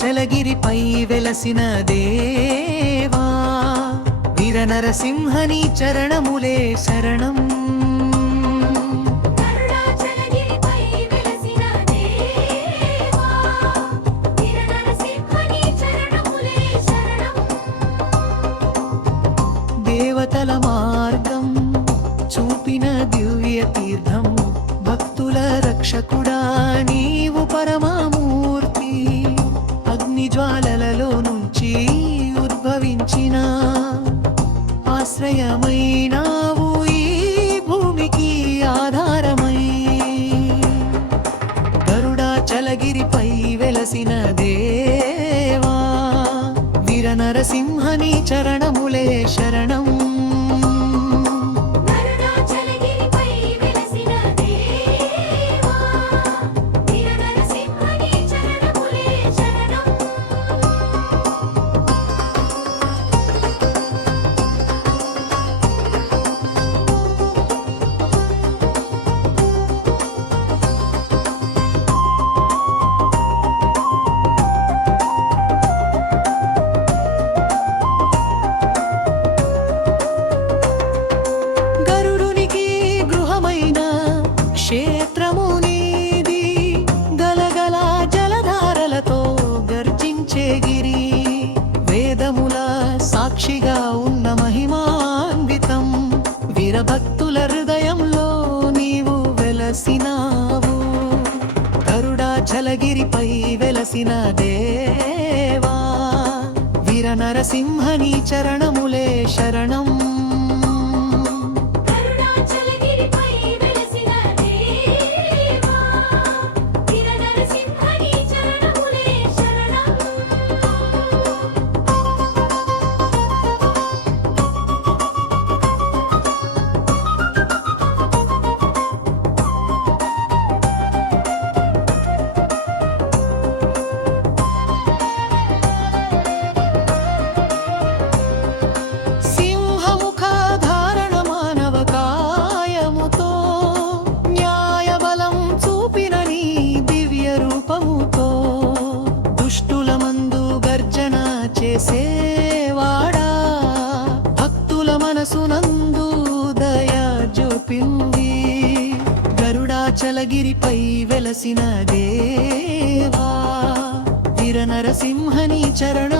గరుడాచలగిరిపై వెలసిన దేవా వీర నరసింహని చరణములే శరణం. దేవతల మార్గం చూపిన దివ్య తీర్థం, భక్తుల రక్షకుడా నీవు పరమమూర్తి. అగ్ని జ్వాలలలో నుంచి ఉద్భవించిన ఆశ్రయమైనావు ఈ భూమికి ఆధారమై. గరుడాచలగిరిపై వెలసిన దేవా వీర నరసింహని చరణములే శరణం. క్షేత్రము నీది గలగల జలధారలతో గర్జించే గిరి, వేదముల సాక్షిగా ఉన్న మహిమాన్వితం. వీరభక్తుల హృదయంలో నీవు వెలసినావు. గరుడాచలగిరిపై వెలసిన దేవా వీర నరసింహని చరణములే శరణం. దుష్టుల మందు గర్జన చేసేవాడా, భక్తుల మనసునందు దయ జోపింది. గరుడాచలగిరిపై వెలసిన దేవా వీర నరసింహని చరణ